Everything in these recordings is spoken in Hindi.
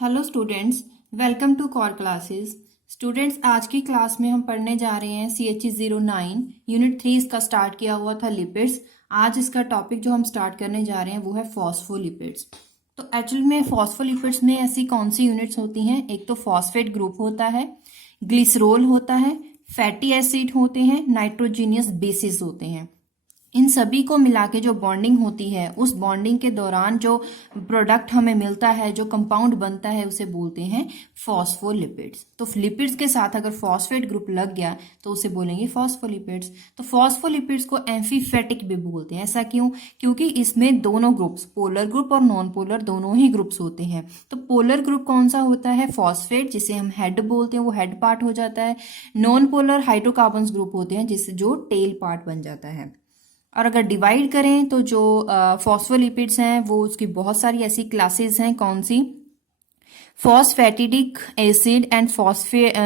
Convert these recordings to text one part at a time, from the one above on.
Hello students, welcome to core classes. Students, आज की क्लास में हम पढ़ने जा रहे हैं CHE09 यूनिट 3। इसका स्टार्ट किया हुआ था लिपिड्स। आज इसका टॉपिक जो हम स्टार्ट करने जा रहे हैं वो है फॉस्फोलिपिड्स। तो एक्चुअल में फॉस्फोलिपिड्स में ऐसी कौन सी यूनिट्स होती हैं? एक तो फॉस्फेट ग्रुप होता है, ग्लिसरोल होता है, फैटी एसिड होते हैं, नाइट्रोजीनियस बेसिस होते हैं। इन सभी को मिला के जो बॉन्डिंग होती है, उस बॉन्डिंग के दौरान जो प्रोडक्ट हमें मिलता है, जो कंपाउंड बनता है, उसे बोलते हैं फॉस्फोलिपिड्स। तो लिपिड्स के साथ अगर फॉस्फेट ग्रुप लग गया तो उसे बोलेंगे फॉस्फोलिपिड्स। तो फॉस्फोलिपिड्स को एम्फीफेटिक भी बोलते हैं। ऐसा क्यों? क्योंकि इसमें दोनों ग्रुप्स, पोलर ग्रुप और नॉन पोलर, दोनों ही ग्रुप्स होते हैं। तो पोलर ग्रुप कौन सा होता है? फॉस्फेट, जिसे हम हेड बोलते हैं, वो हेड पार्ट हो जाता है। नॉन पोलर हाइड्रोकार्बन्स ग्रुप होते हैं, जिससे जो टेल पार्ट बन जाता है। और अगर डिवाइड करें तो जो फॉस्फोलिपिड्स हैं वो उसकी बहुत सारी ऐसी क्लासेस हैं। कौन सी? Phosphatidic acid and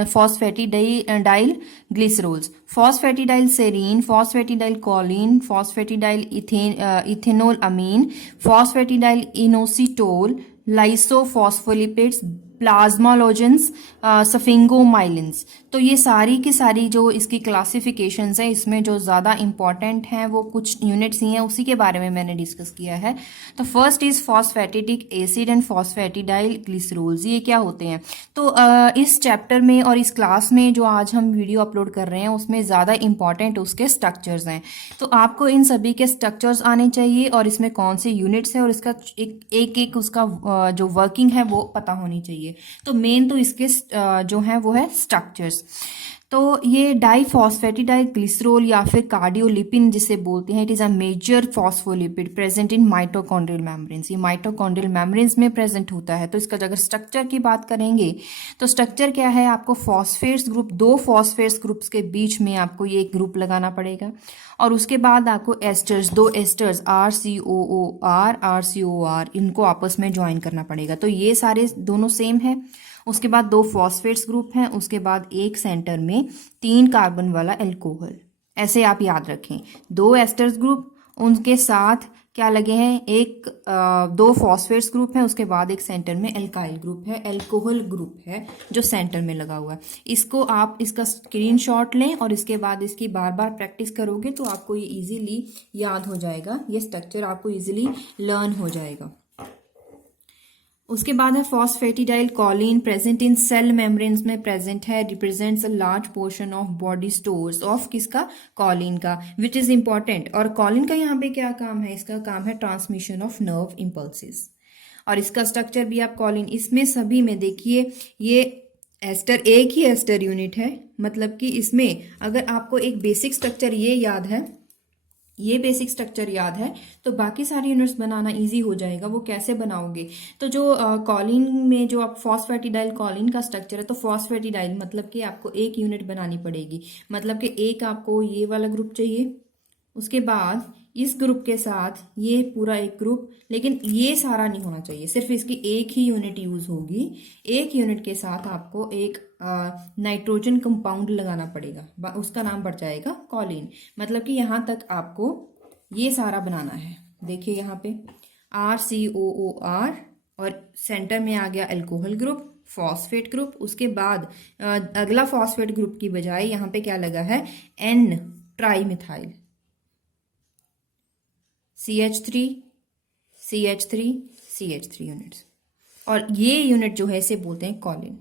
phosphatidyl glycerols, phosphatidyl serine, phosphatidyl choline, phosphatidyl ethanol amine, phosphatidyl inositol, lysophospholipids, plasmalogens, sphingomyelins. तो ये सारी की सारी जो इसकी क्लासिफिकेशंस हैं, इसमें जो ज़्यादा इंपॉर्टेंट हैं वो कुछ यूनिट्स ही हैं, उसी के बारे में मैंने डिस्कस किया है। तो first is phosphatidic acid and phosphatidyl glycerols. ये क्या होते हैं? तो इस चैप्टर में और इस क्लास में जो आज हम वीडियो अपलोड कर रहे हैं उसमें ज़्यादा इंपॉर्टेंट उसके स्ट्रक्चर्स हैं। तो आपको इन सभी के स्ट्रक्चर्स आने चाहिए और इसमें कौन से यूनिट्स हैं और इसका एक उसका जो वर्किंग है वो पता होनी चाहिए। तो मेन तो इसके जो है वो है स्ट्रक्चर्स। तो ये डाइफॉस्फेटिडाइल ग्लिसरोल या फिर कार्डियोलिपिन जिसे बोलते हैं, it is a major phospholipid present in mitochondrial membranes. ये माइटोकॉन्ड्रियल मेम्ब्रेन्स में प्रेजेंट होता है। तो इसका अगर स्ट्रक्चर की बात करेंगे तो स्ट्रक्चर क्या है? आपको फॉस्फेट्स ग्रुप, दो फॉस्फेट्स ग्रुप्स के बीच में आपको ये एक ग्रुप लगाना पड़ेगा और उसके बाद आपको एस्टर्स, दो एस्टर्स RCOOR, RCOR, इनको आपस में ज्वाइन करना पड़ेगा। तो ये सारे दोनों सेम है। उसके बाद दो फॉस्फेट्स ग्रुप हैं, उसके बाद एक सेंटर में 3 कार्बन वाला एल्कोहल। ऐसे आप याद रखें, दो एस्टर्स ग्रुप, उनके साथ क्या लगे हैं? दो फॉस्फेट्स ग्रुप है, उसके बाद एक सेंटर में एल्काइल ग्रुप है, एल्कोहल ग्रुप है जो सेंटर में लगा हुआ है। इसको आप इसका स्क्रीनशॉट लें और इसके बाद इसकी बार बार प्रैक्टिस करोगे तो आपको ये इजीली याद हो जाएगा, ये स्ट्रक्चर आपको इजीली लर्न हो जाएगा। उसके बाद है phosphatidyl choline, present in cell membranes में प्रेजेंट है, represents a large portion of body stores of किसका? कॉलिन का, विच इज इंपॉर्टेंट। और कॉलिन का यहाँ पे क्या काम है? इसका काम है ट्रांसमिशन ऑफ नर्व इम्पल्सिस। और इसका स्ट्रक्चर भी आप कॉलिन, इसमें सभी में देखिए ये एस्टर, एक ही एस्टर यूनिट है। मतलब कि इसमें अगर आपको एक बेसिक स्ट्रक्चर ये याद है, ये बेसिक स्ट्रक्चर याद है तो बाकी सारी यूनिट्स बनाना इजी हो जाएगा। वो कैसे बनाओगे? तो जो कॉलिन में जो आप फॉस्फेटिडाइल कॉलिन का स्ट्रक्चर है, तो फॉस्फेटिडाइल मतलब कि आपको एक यूनिट बनानी पड़ेगी। मतलब कि एक आपको ये वाला ग्रुप चाहिए, उसके बाद इस ग्रुप के साथ ये पूरा एक ग्रुप, लेकिन ये सारा नहीं होना चाहिए, सिर्फ इसकी एक ही यूनिट यूज होगी। एक यूनिट के साथ आपको एक नाइट्रोजन कंपाउंड लगाना पड़ेगा, उसका नाम बढ़ जाएगा कॉलिन। मतलब कि यहाँ तक आपको ये सारा बनाना है। देखिए यहाँ पे RCOOR और सेंटर में आ गया एल्कोहल ग्रुप, फॉस्फेट ग्रुप। उसके बाद अगला फॉस्फेट ग्रुप की बजाय यहाँ पे क्या लगा है? N trimethyl, CH3 CH3 CH3 units. और ये यूनिट जो है इसे बोलते हैं कॉलिन।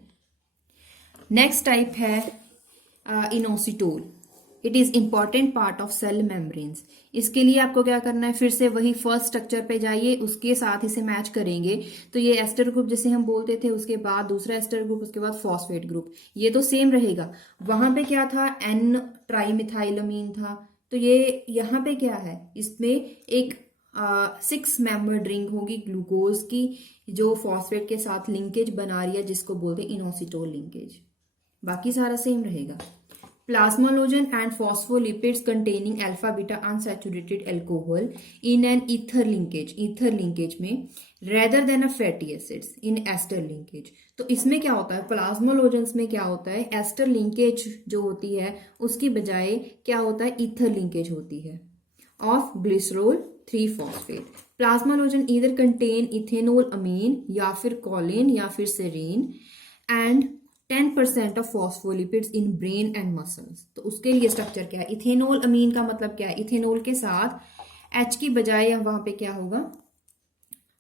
नेक्स्ट टाइप है inositol. It is important part of cell membranes. इसके लिए आपको क्या करना है? फिर से वही फर्स्ट स्ट्रक्चर पे जाइए, उसके साथ इसे मैच करेंगे। तो ये एस्टर ग्रुप जिसे हम बोलते थे, उसके बाद दूसरा एस्टर ग्रुप, उसके बाद फॉस्फेट ग्रुप, ये तो सेम रहेगा। वहां पे क्या था? N ट्राईमिथाइलमीन था। तो ये यहाँ पे क्या है? इसमें एक 6 मेंबर्ड रिंग होगी ग्लूकोज की, जो फॉस्फेट के साथ लिंकेज बना रही है, जिसको बोलते हैं इनोसिटोल लिंकेज। बाकी सारा सेम रहेगा। Plasmalogen and phospholipids containing alpha beta unsaturated alcohol in an ether linkage में rather than a fatty acids in ester linkage. तो इसमें क्या होता है? प्लाज्मालोजेंस में क्या होता है? एस्टर लिंकेज जो होती है उसकी बजाय क्या होता है? ईथर लिंकेज होती है of glycerol 3 phosphate. Plasmalogen either contain ethanol amine या फिर कॉलिन या फिर serine and 10% of phospholipids in brain and muscles. तो उसके लिए स्ट्रक्चर क्या है? इथेनॉल अमीन का मतलब क्या है? इथेनॉल के साथ एच की बजाय वहां पे क्या होगा?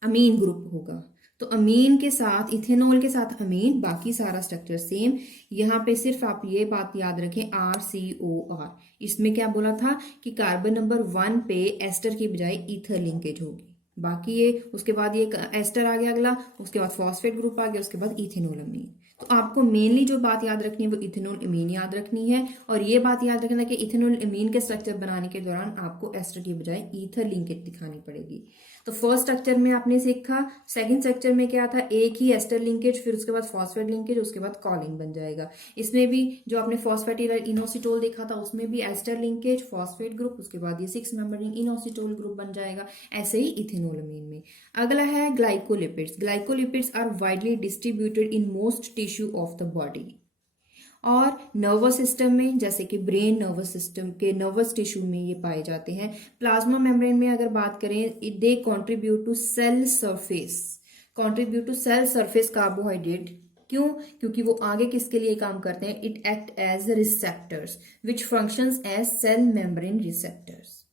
अमीन ग्रुप होगा। तो अमीन के साथ, इथेनॉल के साथ अमीन, बाकी सारा स्ट्रक्चर सेम। यहाँ पे सिर्फ आप ये बात याद रखें RCOR। इसमें क्या बोला था कि कार्बन नंबर 1 पे एस्टर की बजाय ईथर लिंकेज होगी। बाकी ये उसके बाद ये एस्टर आ गया अगला, उसके बाद फॉस्फेट ग्रुप आ गया, उसके बाद इथेनॉल अमीन। तो आपको मेनली जो बात याद रखनी है वो इथेनॉल अमीन याद रखनी है, और ये बात याद रखना कि इथेनॉल अमीन के स्ट्रक्चर बनाने के दौरान आपको एस्टर की बजाय ईथर लिंकेज दिखानी पड़ेगी। तो फर्स्ट स्ट्रक्चर में आपने सीखा, सेकंड स्ट्रक्चर में क्या था? एक ही एस्टर लिंकेज, फिर उसके बाद फॉस्फेट लिंकेज, उसके बाद कॉलिन बन जाएगा। इसमें भी जो आपने फॉस्फेटिडाइल इनोसिटोल देखा था उसमें भी एस्टर लिंकेज, फॉस्फेट ग्रुप, उसके बाद ये 6 मेंबरिंग इनोसिटोल ग्रुप बन जाएगा। ऐसे ही इथेनॉल अमीन में। अगला है glycolipids. Glycolipids are widely distributed in most tissue of the body. और नर्वस सिस्टम में, जैसे कि ब्रेन नर्वस सिस्टम के नर्वस टिश्यू में ये पाए जाते हैं। प्लाज्मा मेम्ब्रेन में अगर बात करें, they contribute to cell surface carbohydrate. क्यों? क्योंकि वो आगे किसके लिए काम करते हैं? It act as receptors which functions as cell membrane receptors.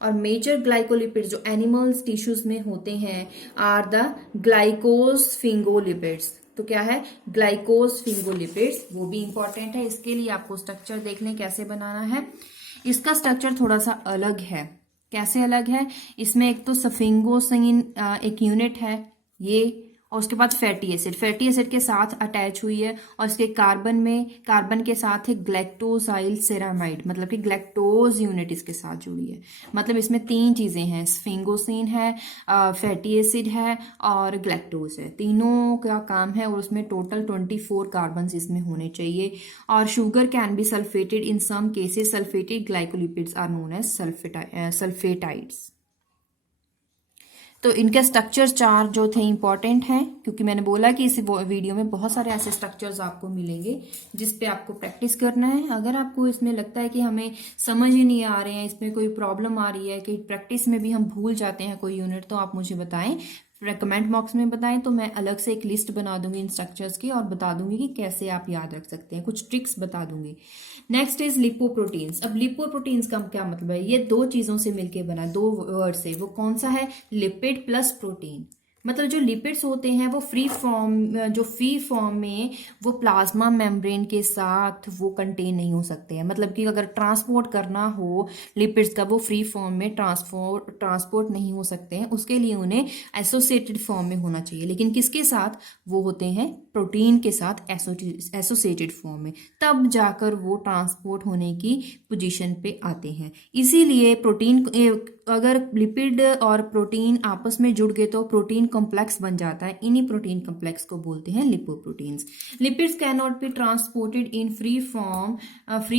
और मेजर ग्लाइकोलिपिड्स जो एनिमल्स टिश्यूज में होते हैं आर द ग्लाइकोस्फिंगोलिपिड्स। तो क्या है? ग्लाइकोस्फिंगोलिपिड्स, वो भी इंपॉर्टेंट है। इसके लिए आपको स्ट्रक्चर देख लें कैसे बनाना है। इसका स्ट्रक्चर थोड़ा सा अलग है। कैसे अलग है? इसमें एक तो सफिंगोसिन एक यूनिट है ये, और उसके बाद फैटी एसिड के साथ अटैच हुई है, और इसके कार्बन के साथ है ग्लैक्टोसाइल सेरामाइड, मतलब कि ग्लैक्टोज यूनिट इसके साथ जुड़ी है। मतलब इसमें 3 चीजें हैं, स्फिंगोसिन है, फैटी एसिड है और ग्लैक्टोज है। तीनों का काम है, और उसमें टोटल 24 कार्बन इसमें होने चाहिए। और sugar can be sulfated in some cases. Sulfated glycolipids are known as sulfatides. तो इनके स्ट्रक्चर 4 जो थे इंपॉर्टेंट हैं, क्योंकि मैंने बोला कि इस वीडियो में बहुत सारे ऐसे स्ट्रक्चर्स आपको मिलेंगे जिस पे आपको प्रैक्टिस करना है। अगर आपको इसमें लगता है कि हमें समझ ही नहीं आ रहे हैं, इसमें कोई प्रॉब्लम आ रही है कि प्रैक्टिस में भी हम भूल जाते हैं कोई यूनिट, तो आप मुझे बताएं, कमेंट बॉक्स में बताएं, तो मैं अलग से एक लिस्ट बना दूंगी इन स्ट्रक्चर्स की और बता दूंगी कि कैसे आप याद रख सकते हैं, कुछ ट्रिक्स बता दूंगी। Next is lipoproteins. अब लिपोप्रोटीन्स का क्या मतलब है? ये 2 चीजों से मिलकर बना, 2 वर्ड से। वो कौन सा है? Lipid plus protein. मतलब जो लिपिड्स होते हैं वो फ्री फॉर्म में वो प्लाज्मा मेम्ब्रेन के साथ वो कंटेन नहीं हो सकते हैं। मतलब कि अगर ट्रांसपोर्ट करना हो लिपिड्स का, वो फ्री फॉर्म में ट्रांसपोर्ट नहीं हो सकते हैं। उसके लिए उन्हें एसोसिएटेड फॉर्म में होना चाहिए। लेकिन किसके साथ वो होते हैं? प्रोटीन के साथ एसोसिएटेड फॉर्म में, तब जाकर वो ट्रांसपोर्ट होने की पोजीशन पे आते हैं। इसीलिए प्रोटीन, अगर लिपिड और प्रोटीन आपस में जुड़ गए तो प्रोटीन कॉम्प्लेक्स बन जाता है। इन्हीं प्रोटीन कॉम्प्लेक्स को बोलते हैं lipoproteins. Lipids can not be transported in free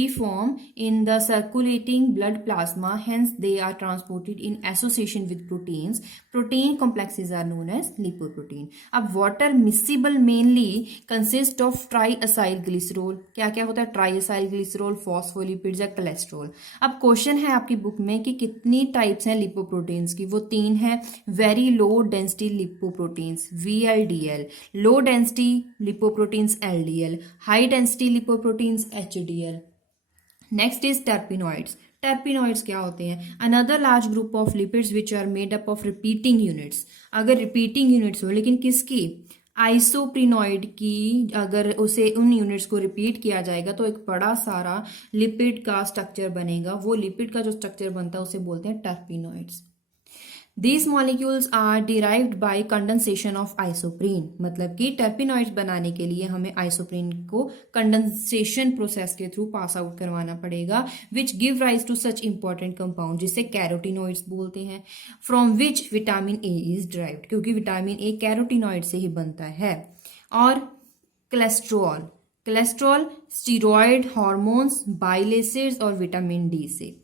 form in the circulating blood plasma, hence they are transported in association with proteins. Protein complexes are known as lipoprotein. अब water miscible mainly consist of triacyl glycerol. क्या क्या होता है? ट्राईअसाइल ग्लिसरॉल, फॉस्फोलिपिड्स या कोलेस्ट्रॉल। अब क्वेश्चन है आपकी बुक में कि कितनी टाइप्स हैं लिपोप्रोटीन्स की? वो 3 हैं। Very low density lipoproteins VLDL, low density lipoproteins LDL, high density lipoproteins HDL। Next is terpenoids. Terpenoids क्या होते हैं? Another large group of lipids which are made up of repeating units. अगर रिपीटिंग यूनिट्स हो, लेकिन किसकी? आइसोप्रिनॉइड की। अगर उसे उन यूनिट्स को रिपीट किया जाएगा तो एक बड़ा सारा लिपिड का स्ट्रक्चर बनेगा। वो लिपिड का जो स्ट्रक्चर बनता है उसे बोलते हैं terpenoids. These molecules are derived by condensation of isoprene। मतलब कि टर्पिनॉइड्स बनाने के लिए हमें आइसोप्रीन को कंडेंसेशन प्रोसेस के थ्रू पास आउट करवाना पड़ेगा, which give rise to such important compound जिसे कैरोटिनॉइड्स बोलते हैं, from which vitamin A is derived, क्योंकि विटामिन ए कैरोटिनॉइड से ही बनता है। और cholesterol steroid hormones, bile acids और विटामिन डी से।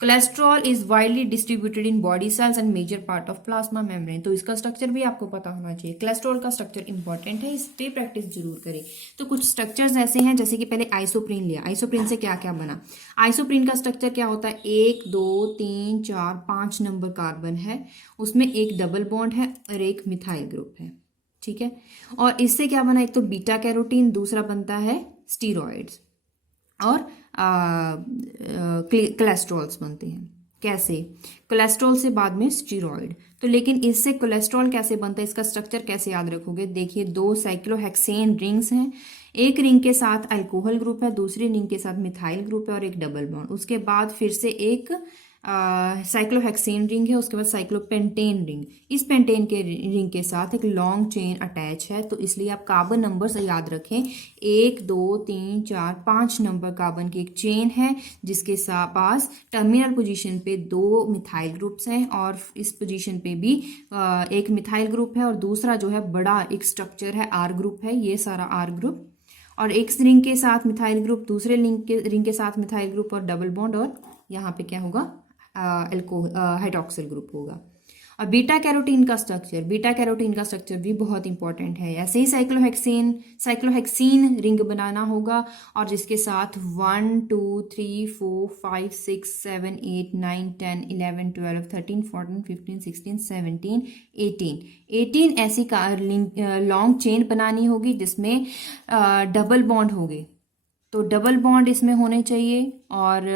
Cholesterol is widely distributed in body cells and major part of plasma membrane. तो इसका स्ट्रक्चर भी आपको पता होना चाहिए। कोलेस्ट्रॉल का स्ट्रक्चर इंपॉर्टेंट है, इस पे प्रैक्टिस जरूर करें। तो कुछ स्ट्रक्चर्स ऐसे हैं, जैसे कि पहले आइसोप्रीन लिया। आइसोप्रीन से क्या क्या बना? आइसोप्रीन का स्ट्रक्चर क्या होता है? 1 2 3 4 5 नंबर कार्बन है, उसमें एक डबल बॉन्ड है और एक मिथाइल ग्रुप है, ठीक है। और इससे क्या बना? एक तो बीटा कैरोटीन, दूसरा बनता है स्टीरॉइड्स और कोलेस्ट्रॉल्स बनते हैं। कैसे? कोलेस्ट्रॉल से बाद में स्टीरॉइड। तो लेकिन इससे कोलेस्ट्रॉल कैसे बनता है, इसका स्ट्रक्चर कैसे याद रखोगे? देखिए, 2 साइक्लोहेक्सेन रिंग्स हैं, एक रिंग के साथ अल्कोहल ग्रुप है, दूसरी रिंग के साथ मिथाइल ग्रुप है और एक डबल बॉन्ड। उसके बाद फिर से एक साइक्लोहेक्सेन रिंग है, उसके बाद साइक्लोपेंटेन रिंग। इस पेंटेन के रिंग के साथ एक लॉन्ग चेन अटैच है, तो इसलिए आप कार्बन नंबर से याद रखें। 1 2 3 4 5 नंबर कार्बन की एक चेन है, जिसके पास टर्मिनल पोजीशन पे 2 मिथाइल ग्रुप्स हैं और इस पोजीशन पे भी एक मिथाइल ग्रुप है और दूसरा जो है बड़ा एक स्ट्रक्चर है, आर ग्रुप है, ये सारा आर ग्रुप। और एक रिंग के साथ मिथाइल ग्रुप, दूसरे रिंग के साथ मिथाइल ग्रुप और डबल बॉन्ड, और यहाँ पे क्या होगा? हाइड्रोक्सिल ग्रुप होगा। और बीटा कैरोटीन का स्ट्रक्चर भी बहुत इंपॉर्टेंट है। ऐसे ही साइक्लोहेक्सीन रिंग बनाना होगा और जिसके साथ 1 2 3 4 5 6 7 8 9 10 11 12 13 14 15 16 17 18 ऐसी लॉन्ग चेन बनानी होगी जिसमें डबल बॉन्ड होंगे। तो डबल बॉन्ड इसमें होने चाहिए और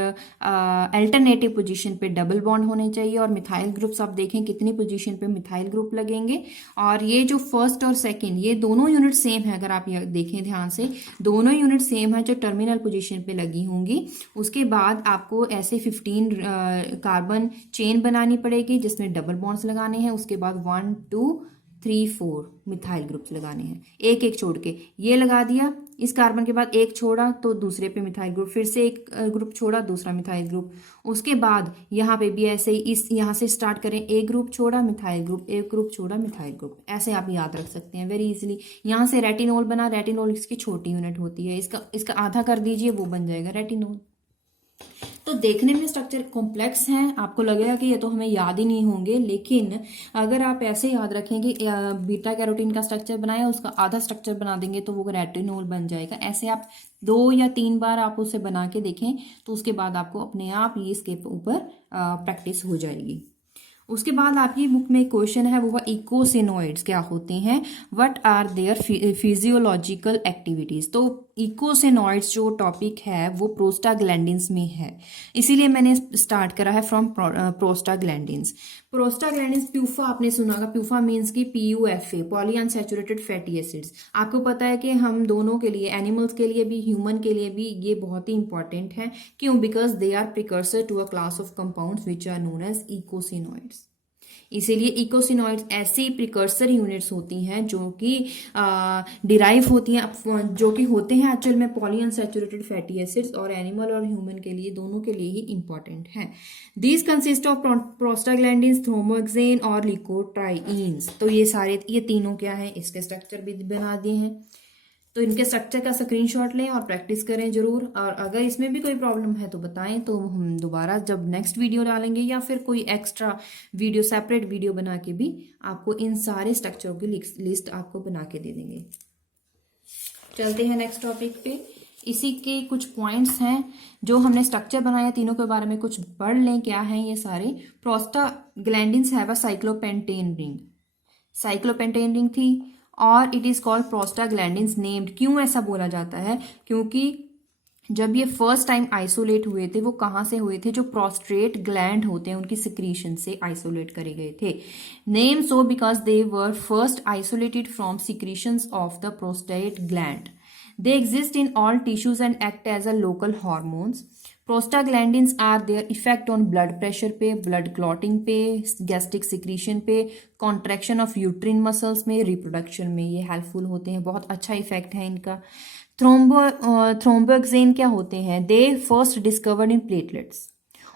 अल्टरनेटिव पोजीशन पे डबल बॉन्ड होने चाहिए। और मिथाइल ग्रुप्स आप देखें कितनी पोजीशन पे मिथाइल ग्रुप लगेंगे। और ये जो फर्स्ट और सेकंड, ये दोनों यूनिट सेम है। अगर आप ये देखें ध्यान से, दोनों यूनिट सेम है जो टर्मिनल पोजीशन पे लगी होंगी। उसके बाद आपको ऐसे 15 कार्बन चेन बनानी पड़ेगी जिसमें डबल बॉन्ड्स लगाने हैं। उसके बाद 1 2 3 4 मिथाइल ग्रुप्स लगाने हैं, एक एक छोड़ के। ये लगा दिया, इस कार्बन के बाद एक छोड़ा तो दूसरे पे मिथाइल ग्रुप, फिर से एक ग्रुप छोड़ा, दूसरा मिथाइल ग्रुप। उसके बाद यहाँ पे भी ऐसे ही यहाँ से स्टार्ट करें, एक ग्रुप छोड़ा मिथाइल ग्रुप, एक ग्रुप छोड़ा मिथाइल ग्रुप। ऐसे आप याद रख सकते हैं वेरी इजीली। यहाँ से रेटिनोल बना, रेटिनोल इसकी छोटी यूनिट होती है, इसका आधा कर दीजिए, वो बन जाएगा रेटिनोल। तो देखने में स्ट्रक्चर कॉम्प्लेक्स हैं, आपको लगेगा कि ये तो हमें याद ही नहीं होंगे, लेकिन अगर आप ऐसे याद रखें कि बीटा कैरोटीन का स्ट्रक्चर बनाया, उसका आधा स्ट्रक्चर बना देंगे तो वो रेटिनोल बन जाएगा। ऐसे आप 2 या 3 बार आप उसे बना के देखें तो उसके बाद आपको अपने आप ये इसके ऊपर प्रैक्टिस हो जाएगी। उसके बाद आपकी बुक में एक क्वेश्चन है, वो इकोसिनोइड्स क्या होते हैं, what are their physiological activities. तो इकोसिनोइड्स जो टॉपिक है वो प्रोस्टाग्लैंडिन्स में है, इसीलिए मैंने स्टार्ट करा है फ्रॉम प्रोस्टाग्लैंडिन्स। प्रोस्टाग्लैंडिन्स, प्यूफा आपने सुना होगा, प्यूफा मीन्स की PUFA, poly unsaturated fatty acids. आपको पता है कि हम दोनों के लिए, एनिमल्स के लिए भी, ह्यूमन के लिए भी ये बहुत ही इंपॉर्टेंट है। क्यों? Because they are precursor to a class of compounds which are known as eicosanoids. इसीलिए इकोसिनोइड्स ऐसी प्रिकर्सर यूनिट्स होती हैं जो कि डिराइव होती हैं, जो कि होते हैं एक्चुअल में पॉली अनसैचुरेटेड फैटी एसिड्स, और एनिमल और ह्यूमन के लिए, दोनों के लिए ही इंपॉर्टेंट है। These consist of prostaglandins, thromboxane और लिकोट्राइन्स। तो ये तीनों क्या है, इसके स्ट्रक्चर भी बना दिए हैं। तो इनके स्ट्रक्चर का स्क्रीनशॉट लें और प्रैक्टिस करें जरूर। और अगर इसमें भी कोई प्रॉब्लम है तो बताएं, तो हम दोबारा जब नेक्स्ट वीडियो डालेंगे या फिर कोई एक्स्ट्रा वीडियो, सेपरेट वीडियो बना के भी आपको इन सारे स्ट्रक्चरों की लिस्ट आपको बना के दे देंगे। चलते हैं नेक्स्ट टॉपिक पे। इसी के कुछ पॉइंट्स हैं जो हमने स्ट्रक्चर बनाया, तीनों के बारे में कुछ पढ़ लें। क्या है ये सारे? Prostaglandins have a cyclopentane ring थी और it is called prostaglandins named. क्यों ऐसा बोला जाता है? क्योंकि जब ये फर्स्ट टाइम आइसोलेट हुए थे, वो कहाँ से हुए थे? जो प्रोस्टेट ग्लैंड होते हैं उनकी सिक्रीशन से आइसोलेट करे गए थे। Name so because they were first isolated from secretions of the prostate gland. They exist in all tissues and act as a local hormones. Prostaglandins are their effect on blood pressure पे, ब्लड क्लॉटिंग पे, गैस्ट्रिक सिक्रीशन पे, कॉन्ट्रैक्शन ऑफ यूट्रिन मसल्स में, रिप्रोडक्शन में ये हेल्पफुल होते हैं। बहुत अच्छा इफेक्ट है इनका। थ्रोम्बोक्सेन क्या होते हैं? दे फर्स्ट डिस्कवर्ड इन प्लेटलेट्स।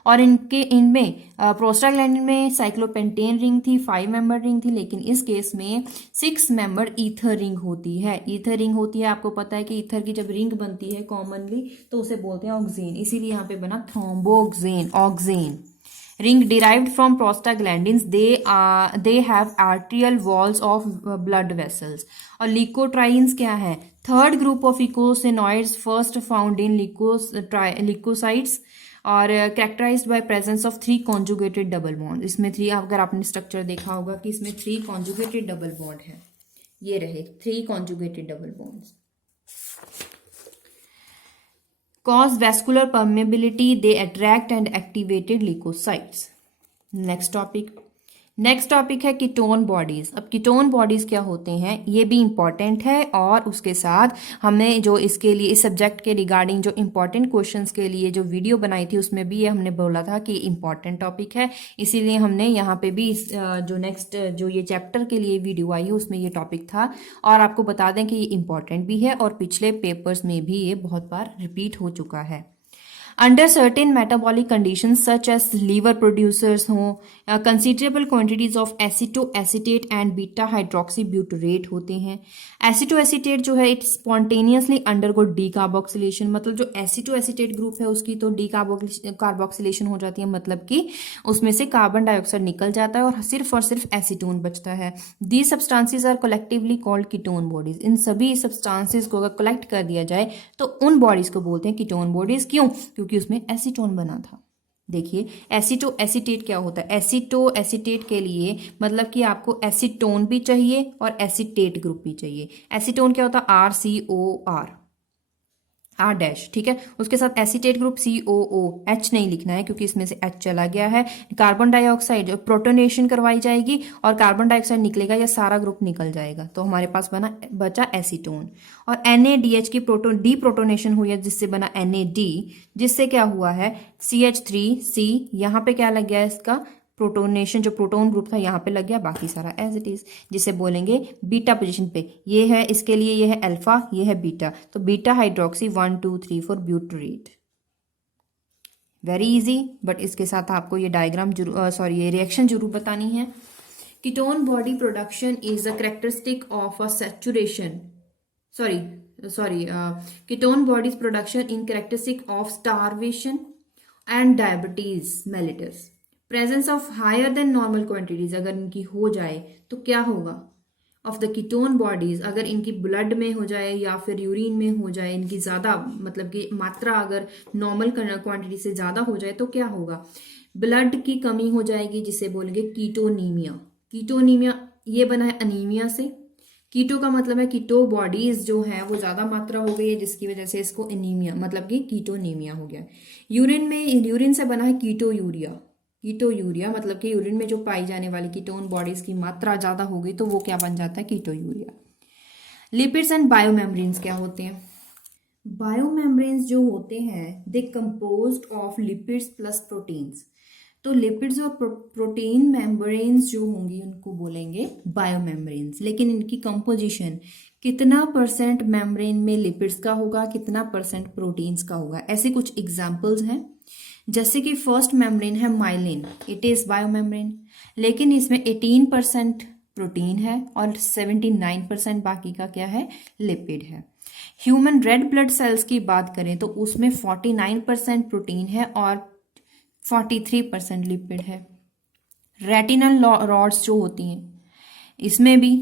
और इनमें प्रोस्टाग्लैंडिन में साइक्लोपेंटेन रिंग थी, 5 मेंबर रिंग थी, लेकिन इस केस में 6 मेंबर ईथर रिंग होती है। ईथर रिंग होती है, आपको पता है कि ईथर की जब रिंग बनती है कॉमनली तो उसे बोलते हैं ऑक्सेन, इसीलिए यहाँ पे बना thromboxane, ऑक्सेन। ring derived from prostaglandins, they have arterial walls of blood vessels। और ल्यूकोट्राइन्स क्या है? Third group of eicosanoids first found in leukocytes और characterized by presence of 3 conjugated double bond. इसमें 3, अगर आपने स्ट्रक्चर देखा होगा कि इसमें 3 कॉन्जुगेटेड डबल बॉन्ड है, ये रहे 3 conjugated double bonds. Cause vascular permeability, they attract and activated leukocytes। Next topic है कीटोन बॉडीज। अब कीटोन बॉडीज क्या होते हैं ये भी इंपॉर्टेंट है, और उसके साथ हमने जो इसके लिए इस सब्जेक्ट के रिगार्डिंग जो इंपॉर्टेंट क्वेश्चंस के लिए जो वीडियो बनाई थी उसमें भी ये हमने बोला था कि इंपॉर्टेंट टॉपिक है, इसीलिए हमने यहाँ पे भी जो नेक्स्ट जो ये चैप्टर के लिए वीडियो आई है उसमें ये टॉपिक था। और आपको बता दें कि ये इंपॉर्टेंट भी है और पिछले पेपर्स में भी ये बहुत बार रिपीट हो चुका है। Under certain metabolic conditions such as liver producers हों, considerable quantities of acetoacetate and beta hydroxybutyrate होते हैं। एसिटोएसिटेट जो है इट स्पॉन्टेनियसली अंडरगो डीकार्बोक्सिलेशन, मतलब जो एसिटोएसिटेट ग्रुप है उसकी तो डीकार्बोक्सिलेशन हो जाती है, मतलब कि उसमें से कार्बन डाइऑक्साइड निकल जाता है और सिर्फ एसीटोन बचता है। These substances are collectively called ketone bodies. इन सभी सब्सटेंसेस को अगर कलेक्ट कर दिया जाए तो उन बॉडीज को बोलते हैं कीटोन बॉडीज। क्यों? क्योंकि उसमें एसीटोन बना था। देखिए एसिटोएसिटेट क्या होता है? एसिटोएसिटेट के लिए मतलब कि आपको एसीटोन भी चाहिए और एसीटेट ग्रुप भी चाहिए। एसीटोन क्या होता है? RCOR R डैश, ठीक है। उसके साथ एसीटेट ग्रुप COOH नहीं लिखना है क्योंकि इसमें से H चला गया है। कार्बन डाइऑक्साइड प्रोटोनेशन करवाई जाएगी और कार्बन डाइऑक्साइड निकलेगा या सारा ग्रुप निकल जाएगा, तो हमारे पास बचा एसीटोन। और NADH की डी प्रोटोनेशन हुई है जिससे बना NAD, जिससे क्या हुआ है CH3C, यहाँ पे क्या लग गया है इसका प्रोटोनेशन, जो प्रोटोन ग्रुप था यहाँ पे लग गया, बाकी सारा एज इट इज, जिसे बोलेंगे बीटा पोजीशन पे। ये है इसके लिए, ये है अल्फा, ये है बीटा, तो beta hydroxy 1 2 3 4 butyrate. Very easy, but इसके साथ आपको ये डायग्राम ये रिएक्शन जरूर बतानी है। Ketone body production is a characteristic of a saturation ketone bodies production in characteristic of starvation and diabetes mellitus. Presence of higher than normal quantities अगर इनकी हो जाए तो क्या होगा? ऑफ द कीटोन बॉडीज, अगर इनकी ब्लड में हो जाए या फिर यूरिन में हो जाए, इनकी ज्यादा मतलब कि मात्रा अगर नॉर्मल क्वांटिटी से ज्यादा हो जाए तो क्या होगा? ब्लड की कमी हो जाएगी, जिसे बोलेंगे कीटोनीमिया। कीटोनीमिया ये बना है अनीमिया से। कीटो का मतलब है कीटो बॉडीज जो है वो ज्यादा मात्रा हो गई है जिसकी वजह से इसको एनीमिया मतलब कि कीटोनीमिया हो गया। यूरिन से बना है कीटो यूरिया मतलब कि यूरिन में जो पाई जाने वाली कीटोन बॉडीज की मात्रा ज्यादा हो गई तो वो क्या बन जाता है? Ketonuria. Lipids and biomembranes क्या होते हैं? बायोमेम्ब्रेन्स जो होते हैं they composed of lipids plus proteins. तो लिपिड्स और प्रोटीन मेम्ब्रेन्स जो होंगी उनको बोलेंगे बायोमेम्ब्रेन्स। लेकिन इनकी कंपोजिशन कितना % मेम्ब्रेन में लिपिड्स का होगा, कितना % प्रोटीन्स का होगा, ऐसे कुछ एग्जाम्पल्स हैं। जैसे कि फर्स्ट मेम्ब्रेन है माइलिन, इट इज बायोमेम्ब्रेन, लेकिन इसमें 18% प्रोटीन है और 79% बाकी का क्या है? लिपिड है। ह्यूमन रेड ब्लड सेल्स की बात करें तो उसमें 49% प्रोटीन है और 43% लिपिड है। रेटिनल रॉड्स जो होती हैं इसमें भी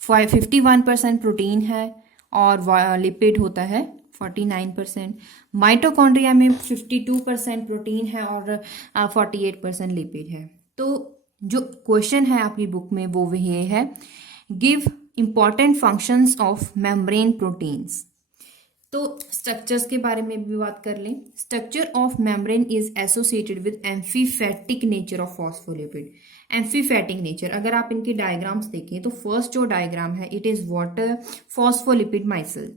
51% प्रोटीन है और लिपिड होता है 49%। माइटोकॉन्ड्रिया में 52% प्रोटीन है और 48% लिपिड है। तो जो क्वेश्चन है आपकी बुक में वो ये है, give important functions of membrane proteins. तो स्ट्रक्चर्स के बारे में भी बात कर लें। Structure of membrane is associated with amphipathic nature of phospholipid. Amphipathic nature, अगर आप इनकी डायग्राम्स देखें तो फर्स्ट जो डायग्राम है it is water phospholipid micelle,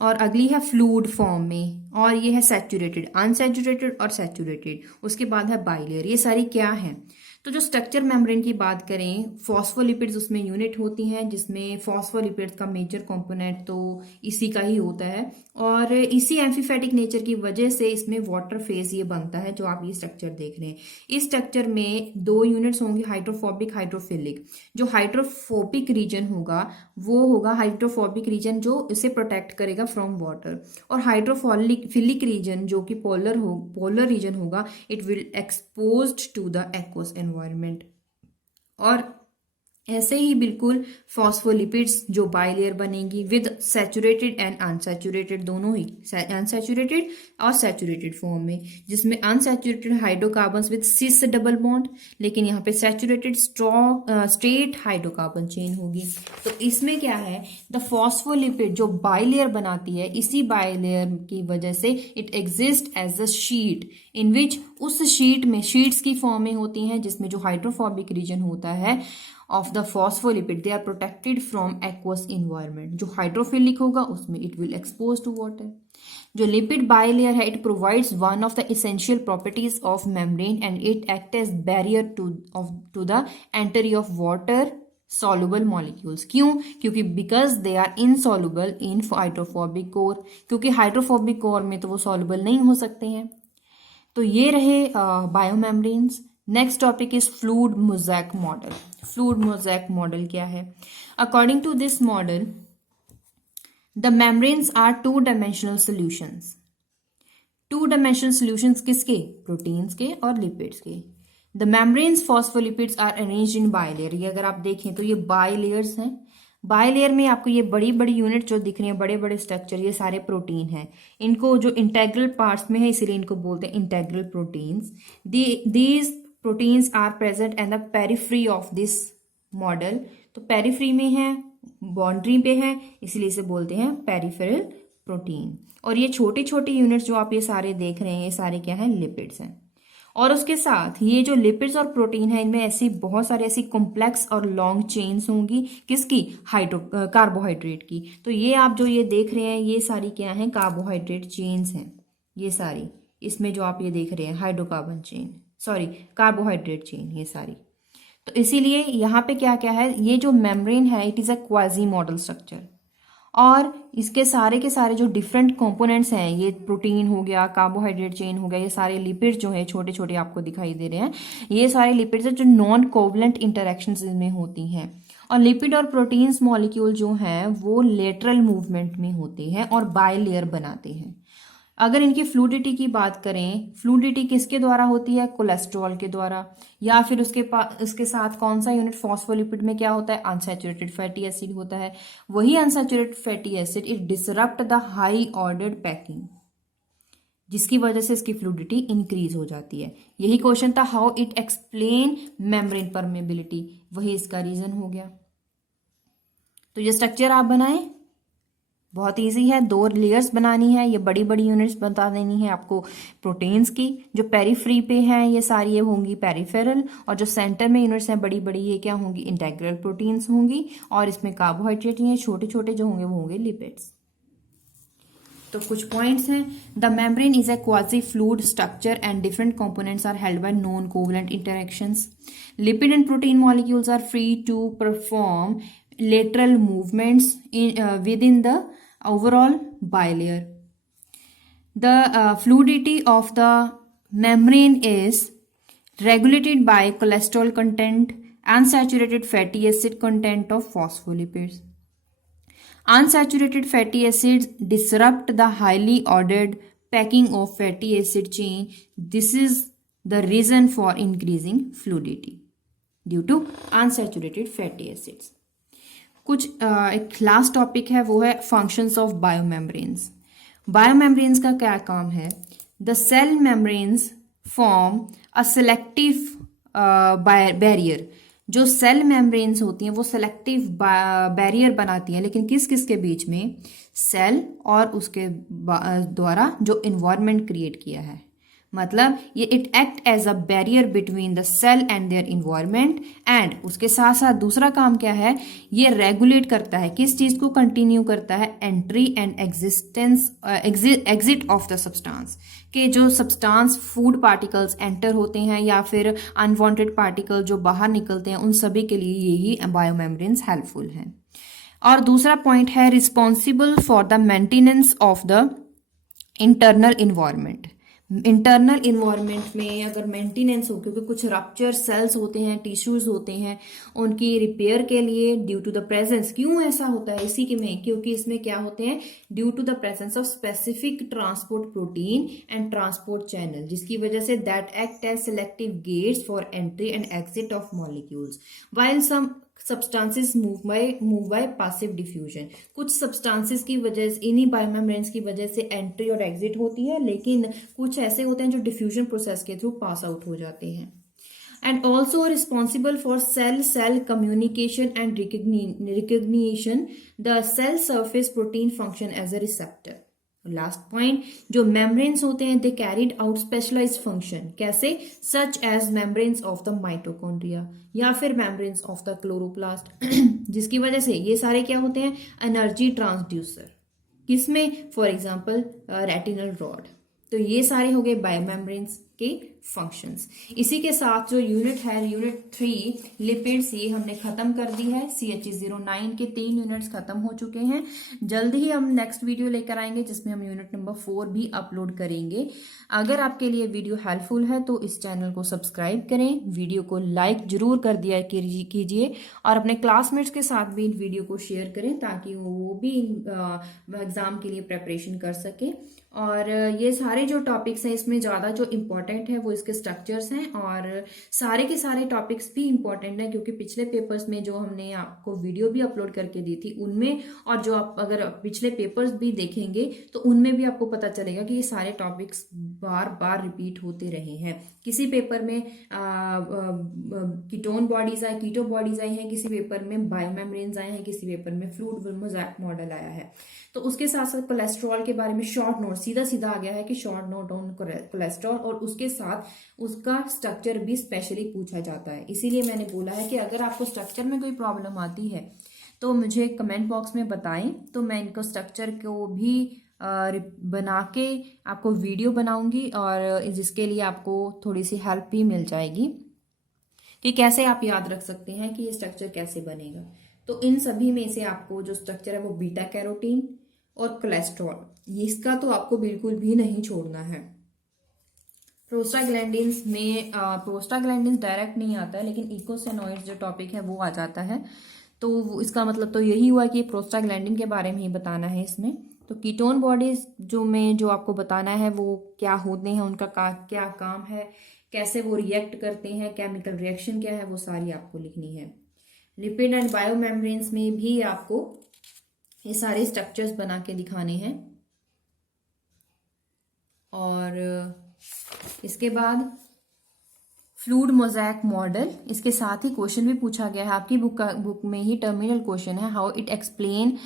और अगली है फ्लूइड फॉर्म में, और ये है सैचुरेटेड, अनसैचुरेटेड और सैचुरेटेड, उसके बाद है बाइलेयर। ये सारी क्या है? तो जो स्ट्रक्चर मेम्ब्रेन की बात करें, फॉस्फोलिपिड्स उसमें यूनिट होती हैं, जिसमें फॉस्फोलिपिड्स का मेजर कंपोनेंट तो इसी का ही होता है, और इसी एम्फीफेटिक नेचर की वजह से इसमें वाटर फेज ये बनता है जो आप ये स्ट्रक्चर देख रहे हैं। इस स्ट्रक्चर में दो यूनिट्स होंगी, हाइड्रोफोबिक, हाइड्रोफिलिक। जो हाइड्रोफोबिक रीजन होगा वो होगा हाइड्रोफोबिक रीजन जो इसे प्रोटेक्ट करेगा फ्रॉम वाटर, और हाइड्रोफिलिक रीजन जो कि पोलर रीजन होगा, it will exposed to the aqueous environment. और ऐसे ही बिल्कुल फॉस्फोलिपिड्स जो बाइलेयर बनेगी विद सैचुरेटेड एंड अनसैचुरेटेड, दोनों ही अनसैचुरेटेड और सैचुरेटेड फॉर्म में, जिसमें unsaturated hydrocarbons with cis double bond, लेकिन यहाँ पे सैचुरेटेड स्ट्रेट हाइड्रोकार्बन चेन होगी। तो इसमें क्या है, द फॉस्फोलिपिड जो बाइलेयर बनाती है, इसी बाइलेयर की वजह से it exist as a sheet in which, उस शीट में शीट्स की फॉर्म में होती हैं जिसमें जो हाइड्रोफोबिक रीजन होता है of the phospholipid they are protected from aqueous environment। जो हाइड्रोफिलिक होगा उसमें it will expose to water। जो लिपिड बाइलेयर है, it provides one of the essential properties of membrane and it act as barrier to the entry of water soluble molecules। क्यों? क्योंकि because they are insoluble in hydrophobic core, क्योंकि हाइड्रोफोबिक कोर में तो वो soluble नहीं हो सकते हैं। तो ये रहे biomembranes. Next topic is fluid mosaic model. Fluid mosaic model क्या है? According to this model, the membranes are two dimensional solutions. Two dimensional solutions किसके? प्रोटीन्स के और लिपिड्स के। The membranes phospholipids are arranged in bilayer. ये अगर आप देखें तो ये बाइलेयर्स हैं। बाइलेयर में आपको ये बड़ी बड़ी यूनिट जो दिख रही है, बड़े बड़े स्ट्रक्चर, ये सारे प्रोटीन हैं। इनको जो इंटेग्रल पार्ट्स में है इसीलिए इनको बोलते हैं integral proteins. These proteins are present at the periphery of this model. तो पेरिफ्री में है, बाउंड्री पे है, इसलिए इसे बोलते हैं पेरिफेरल प्रोटीन। और ये छोटी छोटी यूनिट्स जो आप ये सारे देख रहे हैं, ये सारे क्या हैं? लिपिड्स हैं। और उसके साथ ये जो लिपिड्स और प्रोटीन है, इनमें ऐसी बहुत सारी ऐसी कॉम्प्लेक्स और लॉन्ग चेन्स होंगी। किसकी? कार्बोहाइड्रेट की। तो ये आप जो ये देख रहे हैं, ये सारी क्या हैं? कार्बोहाइड्रेट चेन्स हैं ये सारी। इसमें जो आप ये देख रहे हैं hydrocarbon chain, sorry carbohydrate chain, ये सारी। तो इसीलिए यहाँ पे क्या क्या है, ये जो मेम्ब्रेन है it is a quasi model structure, और इसके सारे के सारे जो डिफरेंट कंपोनेंट्स हैं, ये प्रोटीन हो गया, कार्बोहाइड्रेट चेन हो गया, ये सारे लिपिड्स जो है छोटे छोटे आपको दिखाई दे रहे हैं, ये सारे लिपिड्स हैं जो नॉन कोवलेंट इंटरेक्शंस इनमें होती हैं। और लिपिड और प्रोटीन्स मॉलिक्यूल जो हैं वो लेटरल मूवमेंट में होते हैं और बाइलेयर बनाते हैं। अगर इनकी फ्लूइडिटी की बात करें, फ्लूइडिटी किसके द्वारा होती है? कोलेस्ट्रॉल के द्वारा। या फिर उसके साथ कौन सा यूनिट फॉस्फोलिपिड में क्या होता है? अनसैचुरेटेड फैटी एसिड होता है। वही unsaturated fatty acid it disrupt the high ordered packing, जिसकी वजह से इसकी फ्लूइडिटी इंक्रीज हो जाती है। यही क्वेश्चन था, how it explain membrane permeability, वही इसका रीजन हो गया। तो ये स्ट्रक्चर आप बनाएं, बहुत इजी है। 2 लेयर्स बनानी है, ये बड़ी बड़ी यूनिट्स बता देनी है आपको प्रोटीन्स की। जो पेरीफ्री पे हैं ये सारी ये होंगी पेरिफेरल, और जो सेंटर में यूनिट्स हैं बड़ी बड़ी, ये क्या होंगी? इंटेग्रल प्रोटीन्स होंगी। और इसमें कार्बोहाइड्रेट, ये छोटे छोटे जो होंगे वो होंगे लिपिड्स। तो कुछ पॉइंट्स हैं। The membrane is a quasi fluid structure and different components are held by non covalent interactions. Lipid and protein molecules are free to perform lateral movements within the overall bilayer. The fluidity of the membrane is regulated by cholesterol content, unsaturated fatty acid content of phospholipids. Unsaturated fatty acids disrupt the highly ordered packing of fatty acid chain. This is the reason for increasing fluidity due to unsaturated fatty acids. कुछ एक लास्ट टॉपिक है, वो है फंक्शंस ऑफ बायोमेम्ब्रेन्स। बायोमेम्ब्रेन्स का क्या काम है? The cell membranes form a selective barrier. जो सेल मेम्ब्रेन्स होती हैं वो सेलेक्टिव बैरियर बनाती हैं, लेकिन किस किस के बीच में? सेल और उसके द्वारा जो इन्वायरमेंट क्रिएट किया है मतलब ये it act as a barrier between the cell and their environment, and उसके साथ साथ दूसरा काम क्या है, ये रेगुलेट करता है, किस चीज को कंटिन्यू करता है, entry and exit of the substance, कि जो सब्सटेंस फूड पार्टिकल्स एंटर होते हैं या फिर अनवांटेड पार्टिकल जो बाहर निकलते हैं, उन सभी के लिए यही बायोमेम्ब्रेन्स हेल्पफुल हैं। और दूसरा पॉइंट है responsible for the maintenance of the internal environment. Internal environment में अगर मेंटेनेंस हो, क्योंकि कुछ रप्चर सेल्स होते हैं, टिश्यूज होते हैं, उनकी रिपेयर के लिए ड्यू टू द प्रेजेंस, क्यों ऐसा होता है इसी के में, क्योंकि इसमें क्या होते हैं, due to the presence of specific transport protein and transport channel, जिसकी वजह से that act as selective gates for entry and exit of molecules, while some substances move by passive diffusion. कुछ सब्सटेंसेस की वजह से, इन्हीं बायोमेम्ब्रेन्स की वजह से एंट्री और एग्जिट होती है, लेकिन कुछ ऐसे होते हैं जो डिफ्यूजन प्रोसेस के थ्रू पास आउट हो जाते हैं। And also responsible for cell cell communication and recognition, the cell surface protein function as a receptor. Last point, जो मेम्ब्रेन्स होते हैं they carried out specialized function, कैसे, such as membranes of the mitochondria या फिर मेम्ब्रेन्स ऑफ द क्लोरोप्लास्ट, जिसकी वजह से ये सारे क्या होते हैं, एनर्जी ट्रांसड्यूसर, किसमें, फॉर एग्जांपल रेटिनल रॉड। तो ये सारे हो गए बायोमेम्ब्रेन्स के फंक्शंस। इसी के साथ जो यूनिट है, यूनिट 3 लिपिड्स, ये हमने खत्म कर दी है। CHE09 के 3 यूनिट्स खत्म हो चुके हैं। जल्द ही हम नेक्स्ट वीडियो लेकर आएंगे जिसमें हम यूनिट नंबर 4 भी अपलोड करेंगे। अगर आपके लिए वीडियो हेल्पफुल है तो इस चैनल को सब्सक्राइब करें, वीडियो को लाइक जरूर कर दिया कीजिए और अपने क्लासमेट्स के साथ भी इन वीडियो को शेयर करें ताकि वो भी एग्जाम के लिए प्रेपरेशन कर सके। और ये सारे जो टॉपिक्स हैं इसमें ज़्यादा जो इम्पोर्टेंट है वो इसके स्ट्रक्चर्स हैं, और सारे के सारे टॉपिक्स भी इम्पोर्टेंट हैं क्योंकि पिछले पेपर्स में जो हमने आपको वीडियो भी अपलोड करके दी थी उनमें, और जो आप अगर पिछले पेपर्स भी देखेंगे तो उनमें भी आपको पता चलेगा कि ये सारे टॉपिक्स बार बार रिपीट होते रहे हैं। किसी पेपर में कीटोन बॉडीज आई, कीटो बॉडीज आई हैं, किसी पेपर में बायोमेम्ब्रेन्स आए हैं, किसी पेपर में फ्लूइड मोज़ेक मॉडल आया है। तो उसके साथ साथ कोलेस्ट्रॉल के बारे में शॉर्ट नोट सीधा सीधा आ गया है कि शॉर्ट नोट ऑन कोलेस्ट्रॉल, और उसके साथ उसका स्ट्रक्चर भी स्पेशली पूछा जाता है। इसीलिए मैंने बोला है कि अगर आपको स्ट्रक्चर में कोई प्रॉब्लम आती है तो मुझे कमेंट बॉक्स में बताएं, तो मैं इनको स्ट्रक्चर को भी बना के आपको वीडियो बनाऊंगी और जिसके लिए आपको थोड़ी सी हेल्प भी मिल जाएगी कि कैसे आप याद रख सकते हैं कि ये स्ट्रक्चर कैसे बनेगा। तो इन सभी में से आपको जो स्ट्रक्चर है वो बीटा कैरोटीन और कोलेस्ट्रॉल, इसका तो आपको बिल्कुल भी नहीं छोड़ना है। प्रोस्टाग्लैंडिन्स में प्रोस्टाग्लैंडिन्स डायरेक्ट नहीं आता है, लेकिन इकोसिनोइड्स जो टॉपिक है वो आ जाता है। तो इसका मतलब तो यही हुआ कि प्रोस्टाग्लैंडिन के बारे में ही बताना है इसमें। तो कीटोन बॉडीज जो आपको बताना है वो क्या होते हैं, उनका क्या काम है, कैसे वो रिएक्ट करते हैं, केमिकल रिएक्शन क्या है, वो सारी आपको लिखनी है। लिपिड एंड बायोमेम्ब्रेन्स में भी आपको ये सारे स्ट्रक्चर्स बना के दिखाने हैं। और इसके बाद फ्लूइड मोज़ेक मॉडल, इसके साथ ही क्वेश्चन भी पूछा गया है आपकी बुक में ही, टर्मिनल क्वेश्चन है, how it explain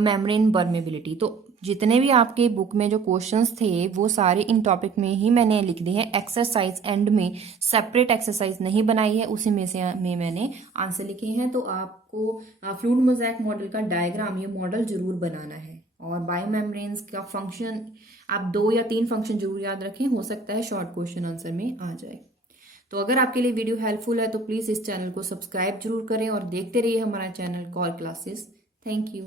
membrane permeability. तो जितने भी आपके बुक में जो क्वेश्चंस थे वो सारे इन टॉपिक में ही मैंने लिख दिए हैं। एक्सरसाइज एंड में सेपरेट एक्सरसाइज नहीं बनाई है, उसी में से मैंने आंसर लिखे हैं। तो आपको फ्लूइड मोज़ेक मॉडल का डायग्राम, ये मॉडल जरूर बनाना है। और बायोमेम्ब्रेन्स का फंक्शन आप 2 या 3 फंक्शन जरूर याद रखें, हो सकता है शॉर्ट क्वेश्चन आंसर में आ जाए। तो अगर आपके लिए वीडियो हेल्पफुल है तो प्लीज़ इस चैनल को सब्सक्राइब जरूर करें और देखते रहिए हमारा channel call classes. Thank you.